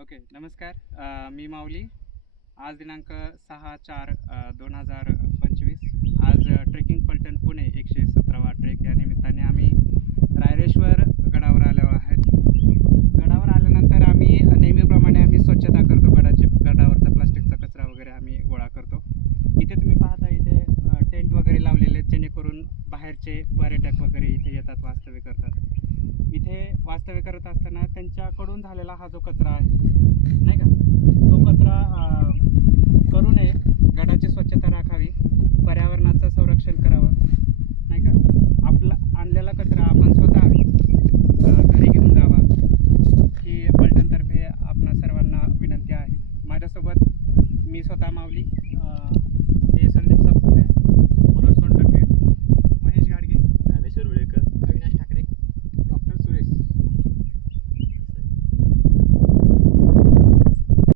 Okay, नमस्कार. मी माऊली. आज दिनांक 6/4/2025. आज ट्रेकिंग पलटण पुणे 117वा ट्रेक या निमित्ताने आम्ही रायरेश्वर गडावर आलो आहेत. गडावर आल्यानंतर आम्ही नेहमीप्रमाणे आम्ही स्वच्छता करतो. गडावरचा प्लास्टिकचा कचरा वगैरे आम्ही गोळा करतो. इथे तुम्ही पाहता, इथे टेंट वगैरे लावलेले आहेत, जेणेकरून बाहेरचे पर्यटक वगैरे इथे येतात, वास्तव्य करतात. इथे वास्तव्य करत असताना त्यांच्याकडून झालेला हा जो कचरा आहे, नाही का, तो कचरा करू नये. गडाची स्वच्छता राखावी.